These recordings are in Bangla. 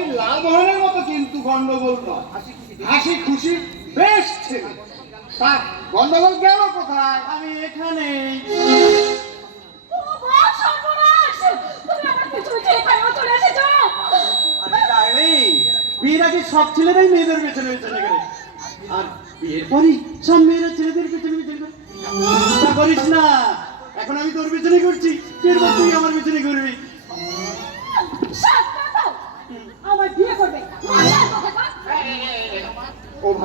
ওই লালমোহনের মতো কিন্তু গন্ডগোল নয়। হাসি খুশি বেশ ছেলে। তা গন্ডগোল গেল কোথায়? আমি এখানে বিয়ের আগে সব ছেলেরাই মেয়েদের পেছনে পেছনে করে আর বিয়ের পরই সব মেয়েরা ছেলেদের পেছনে পেছনে চিন্তা করিস না এখন আমি তোর পেছনে করছি এরপর তুই আমার পেছনে করবি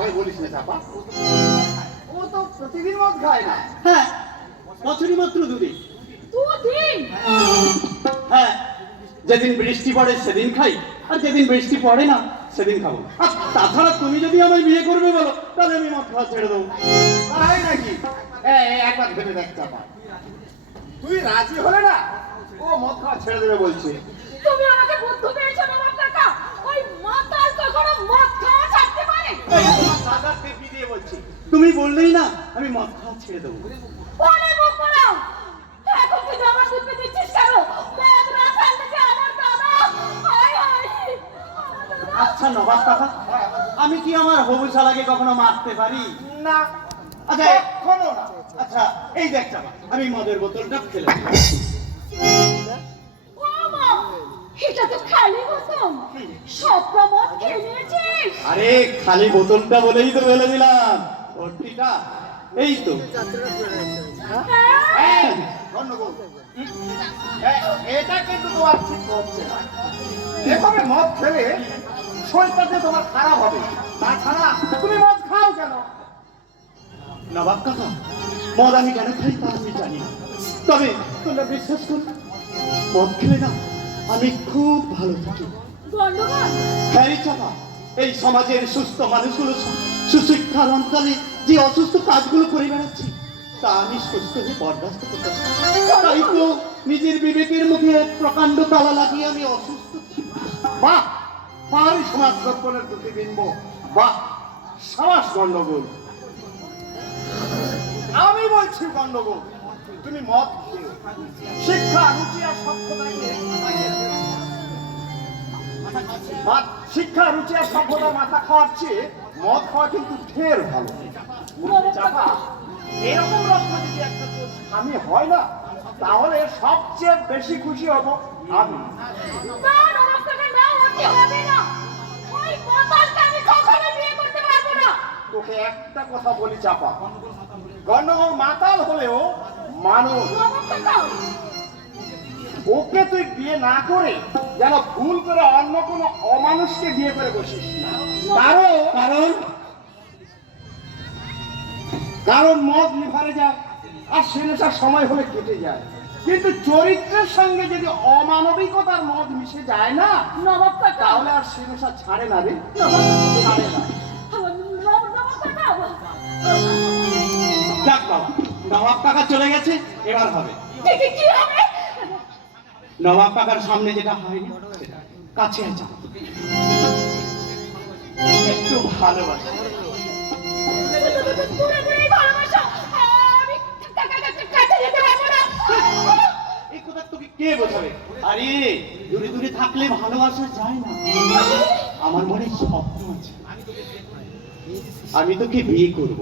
ও বলিস না চাপা। ও তো প্রতিদিন মদ খায় না। হ্যাঁ বছরই মাত্র দুদিন। দুদিন? হ্যাঁ যেদিন বৃষ্টি পড়ে সেদিন খাই আর যেদিন বৃষ্টি পড়ে না সেদিন খাব। আর তাছাড়া তুমি যদি আমায় বিয়ে করবে বলো তাহলে আমি মদ খাওয়া ছেড়ে দেবো। তাই নাকি? একবার ভেবে দেখ চাপা। তুই রাজি হলে না ও মদ খাওয়া ছেড়ে দেবে বলছে। তুমি আমাকে বুদ্ধি পেয়েছ না কাকা। ওই মাতাল কখনো মদ খাওয়া ছাড়তে পারে। তুমি বললেই না আমি মদ খাওয়া ছেড়ে দেবো। এখন। আচ্ছা নবাব কাকা আমি কি আমার হবু শালাকে কখনো মারতে পারি? না আচ্ছা কখনো না। আচ্ছা এই দেখ আমি মদের বোতলটা ফেলে দিলাম। ও মা এটা তো খালি বোতল। সবটা মদ খেয়ে নিয়েছিস? আরে খালি বোতলটা বলেই তো ফেলে দিলাম। ভর্তিটা এই তো। হ্যাঁ? এই, এটা কিন্তু তোমার ঠিক হচ্ছে না। এভাবে মদ খেলে শরীরটা যে তোমার খারাপ হবে তাছাড়া তুমি মদ খাও কেন? নবাব কাকা মদ আমি কেন খাই তা আমি জানি তবে তোমরা বিশ্বাস করো মদ খেলে না আমি খুব ভালো থাকি। গন্ডগোল? হ্যাঁ চাপা এই সমাজের সুস্থ মানুষগুলো সুশিক্ষার অন্তরে যে অসুস্থ কাজগুলো করে বেড়াচ্ছি, তা আমি সুস্থ হয়ে বরদাস্ত করতে তাই তো নিজের বিবেকের মুখে এক প্রকাণ্ড তালা লাগিয়ে আমি অসুস্থ বাহ! পাহাড়ি সমাজ দর্পণের প্রতিবিম্ব। বাহ, সাবাস গন্ডগোল। আমি বলছি গন্ডগোল, তুমি খেও শিক্ষা, রুচি আর সভ্যতাকে শিক্ষা, রুচি আর সভ্যতার মাথা খাওয়ার চেয়ে মদ খাওয়া কিন্তু ঢের ভালো। বুঝলি চাপা এরকম রত্ন যদি একটা তোর হয় না তাহলে সবচেয়ে বেশি খুশি হব আমি। আমি তোকে একটা কথা বলি চাপা। গন্ডগোল মাতাল হলেও মানুষ। ওকে তুই বিয়ে না করে যেন ভুল করে অন্য কোনো অমানুষকে বিয়ে করে বসিস না। কারণ কারণ কারণ মদ লিভারে যায় আর সে নেশার সময় হলে কেটে যায়। কিন্তু চরিত্রের সঙ্গে যদি অমানবিকতার মদ মিশে যায় না নবাব কাকা তাহলে আর সে নেশা ছাড়ে না রে। ছাড়ে না যাক বাবা নবাব কাকা চলে গেছে এবার হবে। নবাব কাকার সামনে যেটা হয়নি কাছে একটু ভালোবাসা। কে বোঝাবে? আরে দূরে দূরে থাকলে ভালোবাসা যায় না। আমার মনে স্বপ্ন আছে। আমি তোকে বিয়ে করব।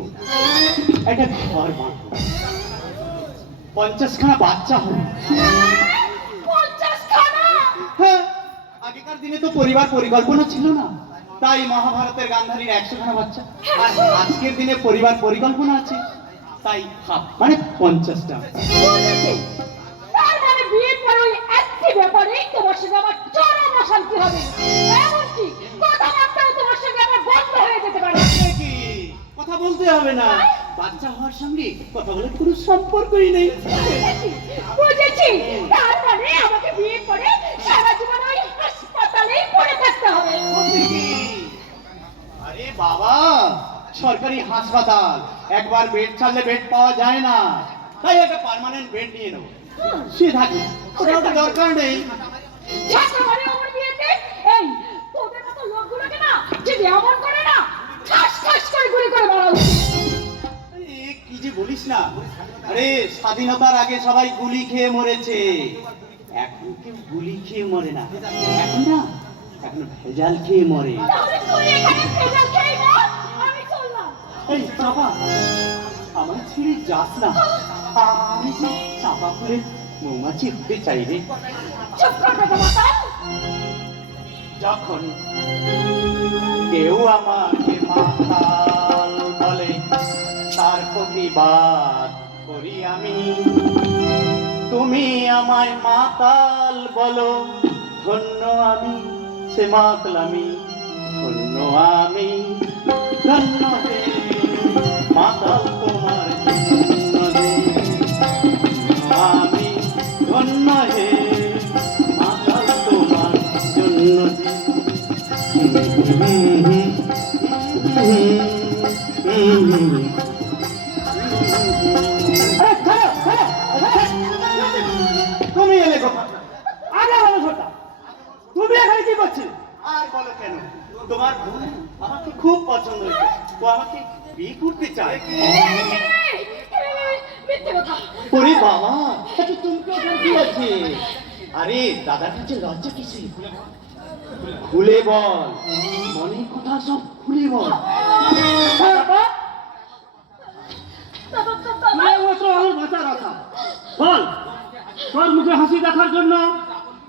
একটা ঘর বাঁধবো। পঞ্চাশখানা বাচ্চা হবে। হ্যাঁ আগেকার দিনে তো পরিবার পরিকল্পনা ছিল না। তাই মহাভারতের গান্ধারীর একশো খানা বাচ্চা। আর আজকের দিনে পরিবার পরিকল্পনা আছে তাই হাফ মানে পঞ্চাশটা। মানে বিয়ের পরে একটি ব্যাপারেই তোমার সঙ্গে আমার চরম অশান্তি হবে। এমনকি কথাবার্তাও তোমার সঙ্গে আমার বন্ধ হয়ে যেতে পারে। কথা বলতে হবে না। বাচ্চা হওয়ার সঙ্গে কথা বলে কোনো সম্পর্কই নেই। বুঝেছি। তার মানে আমাকে বিয়ে করে সারা জীবন ওই হাসপাতালেই পড়ে থাকতে হবে। আরে বাবা সরকারি হাসপাতাল। একবার বেড ছাড়লে বেড পাওয়া যায় না। তাই একটা পার্মানেন্ট বেড নিয়ে নেব। সে থাকি। ওটা দরকার নেই। ছাত্র আমার এই তোদের মতো লোকগুলোকে না যদি এমন করে না ঠাস ঠাস করে গুলি করে মারা যে বলিস না। আরে, স্বাধীনতার আগে সবাই গুলি খেয়ে মরেছে। এখন কেউ গুলি খেয়ে মরে না। এখন না, এখন ভেজাল খেয়ে মরে। এই, চাপা। আমার যাস না। আমি যে চাপা ফুলের মৌমাছি হতে চাই রে। চুপ কর বেটা মাতা যখন কেউ আমাকে প্রতিবাদ করি আমি তুমি আমায় মাতাল বলো ধন্য আমি সে মাতলামি ধন্য আমি ধন্য মাতাল তোমার আমি ধন্য হে মাতাল তোমার জন্য হে। তুমি আমাকে বিয়ে করতে চায় ওরে বাবা তুমি ওখানে কি আছে আরে দাদার কাছে লজ্জা কিসে খুলে বল মনের কথা সব খুলে বল তোর মুখে হাসি দেখার জন্য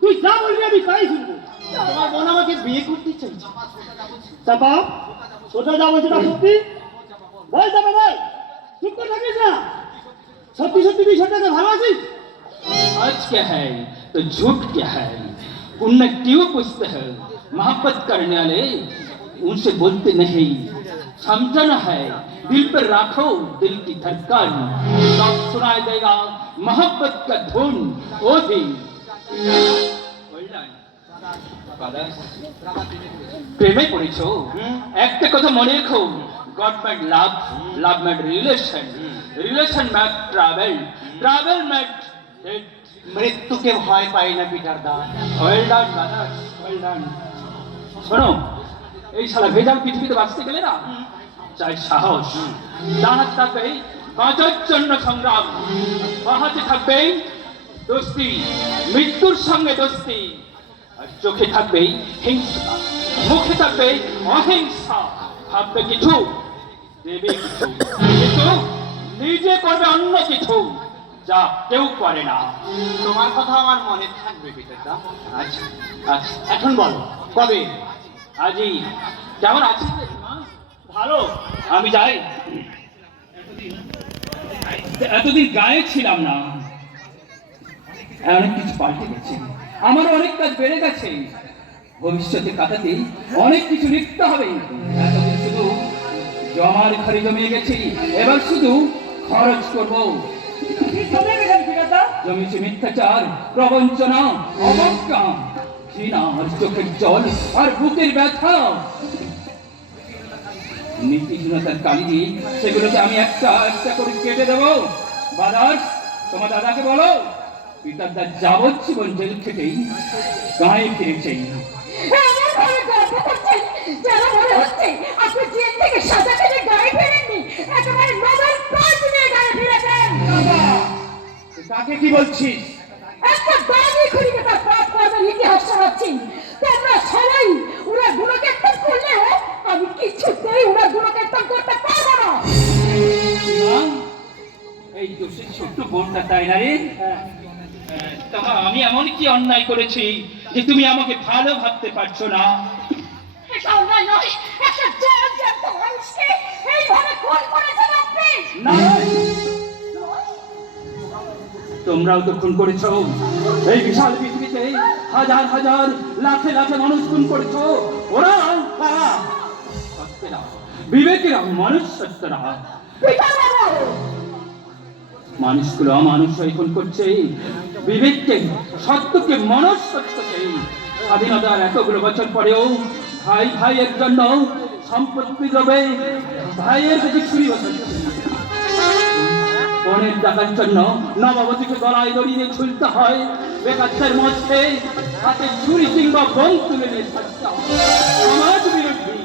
তুই যা বলবি আমি তাই শুনব তোমার বোন আমাকে বিয়ে করতে চাইছে চাপা সোজা যা বলছি না সত্যি বল যাবে বল চুপ করে থাকিস না সত্যি সত্যি তুই সেটাকে ভালোবাসিস आज क्या है तो झूठ क्या है उनने क्यों पूछते हैं मोहब्बत करने वाले उनसे बोलते नहीं समझना है दिल पर राखो दिल की धड़कन तब सुनाई देगा मोहब्बत का धुन वो भी প্রেমে পড়েছো? একটা কথা মনে রেখো। God made love love made relation relation made travel travel made মৃত্যুকে ভয় পাই না পিটার দা ওয়েল ডান ওয়েল ডান শোনো এই শালা ভেজাল পৃথিবীতে বাঁচতে গেলে না চাই সাহস। ডানার থাকবে বাঁচার জন্য সংগ্রাম। বাহাতে থাকবে দোস্তি মৃত্যুর সঙ্গে দোস্তি। চোখে থাকবে হিংসা মুখে থাকবে অহিংসা। ভাববে কিছু দেবে কিছু কিন্তু নিজে করবে অন্য কিছু যা কেউ করে না। তোমার কথা আমার মনে থাকবে আচ্ছা আচ্ছা এখন বলো কবে? আজি। কেমন আছিস ভালো। আমি যাই। এতদিন গায়ে ছিলাম না। অনেক কিছু পাল্টে গেছে। আমার অনেক কাজ বেড়ে গেছে। ভবিষ্যতে কাটাতে অনেক কিছু লিখতে হবে। এতদিন শুধু জমার ঘরে জমিয়ে গেছি। এবার শুধু খরচ করব। জমিছে মিথ্যাচার, প্রবঞ্চনা, অবজ্ঞা, ঘৃণা, আর চোখের জল, আর বুকের ব্যথা। নীতিহীনতার কালি দিয়ে সেগুলোকে আমি একটা একটা করে কেটে দেবো। বাদাস তোমার দাদাকে বলো। পিতার দা যাবজ্জীবন জেল খেটেই গায়ে ফিরেছেন। কাকে কি বলছিস একটা দামি খুঁড়িকে তার পাপ কর্মের ইতিহাস শোনাচ্ছি। তোমরা সবাই ওরা গুণকীর্তন করলেও আমি কিছুতেই ওরা গুণকীর্তন করতে পারব না। এই দোষের ছোট্ট বোনটা তাই না রে? তা আমি এমন কি অন্যায় করেছি যে তুমি আমাকে ভালো ভাবতে পারছ না। তোমরাও তো খুন করেছ। এই বিশাল পৃথিবীতে হাজার হাজার লাখে লাখে মানুষ খুন করেছ। ওরা কারা সত্যেরা বিবেকেরা মানুষ সত্যরা মানুষগুলো অমানুষ হয়ে খুন করছে। বিবেককে, সত্যকে মানুষ সত্যকে স্বাধীনতার এতগুলো বছর পরেও ভাই ভাইয়ের জন্য সম্পত্তি দেবে ভাইয়ের কাছে ছুরি পণের টাকার জন্য নবাবতীকে গলায় দড়িয়ে ঝুলতে হয়। বেকারদের মধ্যে হাতে ছুরি কিংবা বোম তুলে নিয়ে থাকতে হয়। সমাজ বিরোধী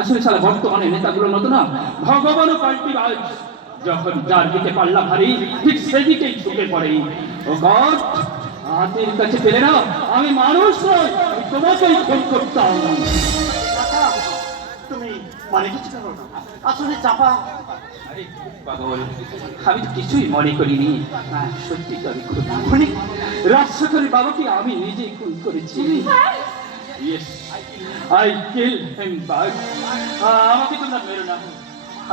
আসলে সারা বর্তমানে নেতাগুলোর মতো না, ভগবানও পাল্টি বাজ যখন যার দিকে পাল্লা ভারী ঠিক সেদিকেই ঝুঁকে পড়ে। ও গড হাতের কাছে পেলে না আমি মানুষ নই তোমাকেই খুন করতাম। তুমি মানে কিছু করো না। আসলে চাপা। পাগল আমি কিছুই মনে করিনি। হ্যাঁ, সত্যি তো আমি খুন খুনি রাজশেখরের বাবাকে আমি নিজেই খুন করেছি। Yes I kill him but আমাকে তোমরা মেরো না।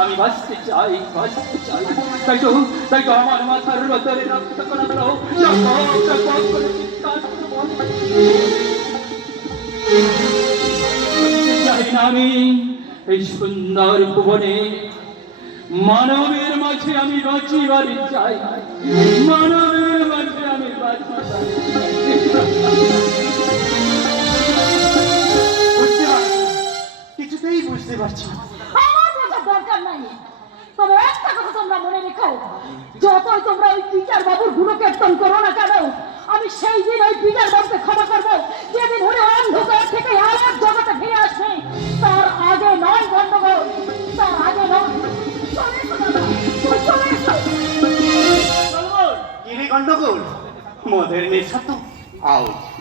আমি বাঁচতে চাই বাঁচতে চাই। তাই তো তাই তো আমার মাথার ভেতরে রক্ত চাই আমি। এই সুন্দর ভুবনে, মানবের মাঝে আমি বাঁচিবার চাই। মানবের মাঝে আমি বাঁচিবার কিছুতেই বুঝতে পারছি না। নাই। তবে একটা কথা তোমরা মনে রেখো যতই তোমরা ওই পিটার বাবুর গুণকীর্তন করো না কেন আমি সেই দিন ওই পিটার বাবুকে ক্ষমা করব। যেদিন উনি অন্ধকার থেকে আলোর জগতে ফিরে আসবে তার আগে নয় গন্ডগোল তার আগে নয়। চলে এসো দাদা, চলে এসো। গন্ডগোল? মদের নেশা তো। আউট।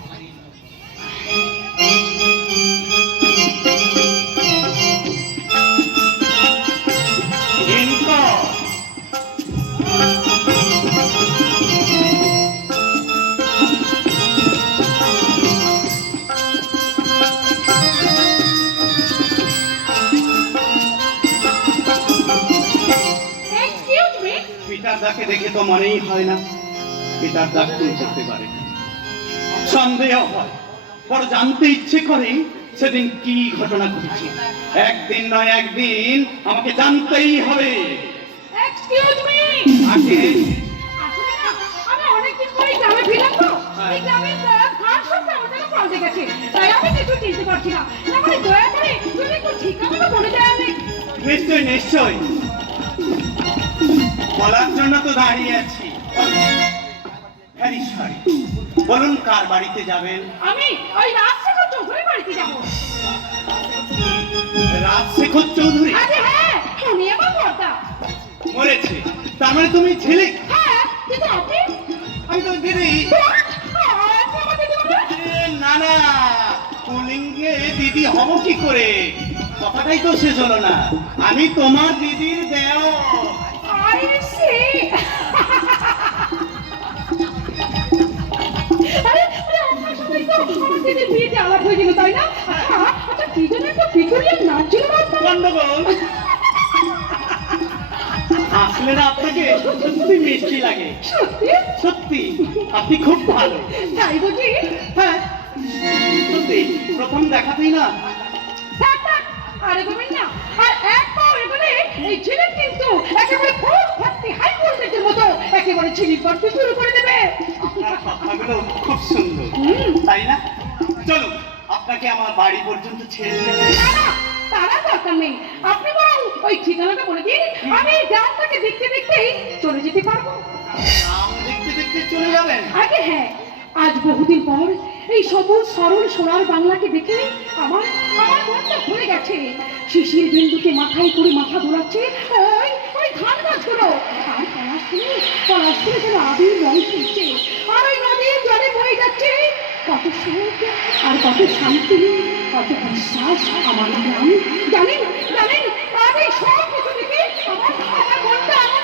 পিটার দেখে তো মনেই হয় না পিটার দাগ তুমি করতে পারে সন্দেহ হয় বড় জানতে ইচ্ছে করে সেদিন কি ঘটনা ঘটেছে একদিন নয় একদিন আমাকে জানতেই হবে Excuse me? আগে আসলে না, আমি অনেকদিন গ্রামে ফিরলাম তো। এই গ্রামের, আহ, সব কেমন যেন পাল্টে গেছে। তাই আমি কিছু চিনতে পারছি না। না মানে দয়া করে তুমি একটু ঠিকানাটা বলে দেয় নিশ্চয় নিশ্চয় বলার জন্য তো দাঁড়িয়ে আছি। সরি বলুন কার বাড়িতে যাবেন? আমি ওই রাজশেখর চৌধুরীর বাড়িতে যাব। রাজশেখর চৌধুরী? আরে হ্যাঁ, উনি আমার বড়দা। মরেছে। তার মানে তুমি ছেলে? হ্যাঁ, কিন্তু আপনি? আমি তো দিদি। না? না পুলিঙ্গে দিদি হব কি করে? কথাটাই তো শেষ হলো না। আমি তোমার দিদির দেও দিদির বিয়েতে আলাপ হয়ে গেল, তাই না? আচ্ছা, কি যেন একটা নাম ছিল গন্ডগোল আসলে না আপনাকে সত্যি মিষ্টি লাগে সত্যি? সত্যি আপনি খুব ভালো তাই বুঝি? হ্যাঁ সত্যি প্রথম দেখাতেই না থাক, আর এগোবেন না। আর এক পাও এগোলে এই ছেলে কিন্তু একেবারে খুব ভর্তি হাই ভোল্টেজের মতো একেবারে ছিলিপ করতে শুরু করে দেবে আপনার কথাগুলো খুব সুন্দর। তাই না চলুন আপনাকে আমার বাড়ি পর্যন্ত ছেড়ে তারা দরকার নেই। আপনি বরং ওই ঠিকানাটা বলে দিন। আমি গ্রামটাকে দেখতে দেখতেই চলে যেতে পারব। দেখতে দেখতে চলে যাবেন? আগে হ্যাঁ আজ বহুদিন পর এই সবুজ সরল সোনার বাংলাকে দেখে আমার আমার মনটা ভরে গেছে। শিশির বিন্দুকে মাথায় করে মাথা দোলাচ্ছে ওই ওই ধান গাছগুলো! আর পলাশ ফুলে পলাশ ফুলে যেন আবির রং ফুলছে। আর ওই নদীর জলে বয়ে যাচ্ছে। কত সুখ আর কত শান্তি কত বিশ্বাস আমার গ্রাম জানেন জানেন, আমি সব কিছু থেকে আমার আমার মনটা আনন্দ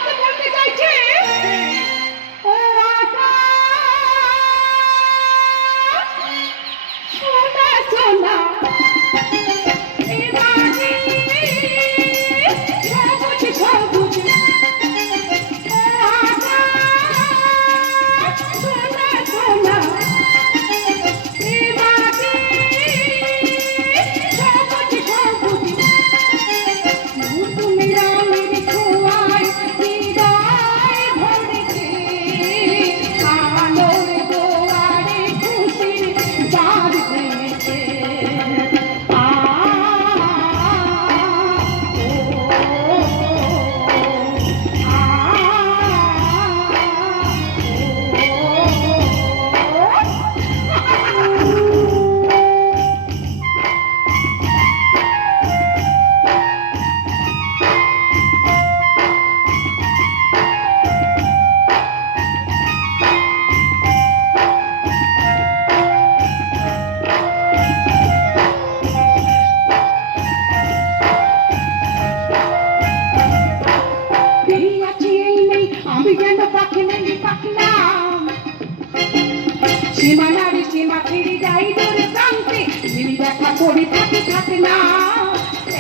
প্রান্তে দেখা করে থাকে থাকে না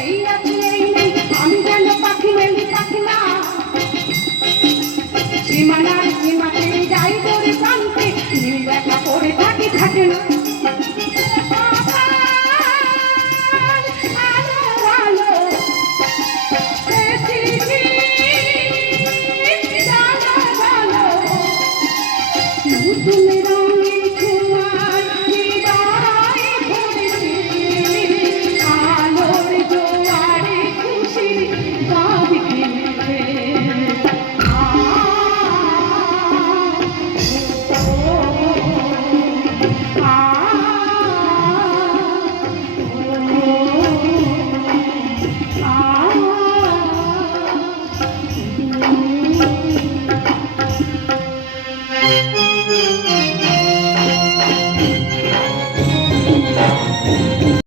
এই আছে এই নেই, আমি যেন পাখি মেলি পাখি না সীমানার সীমাতে যাই করে শান্তি নীল দেখা করে থাকি থাকে না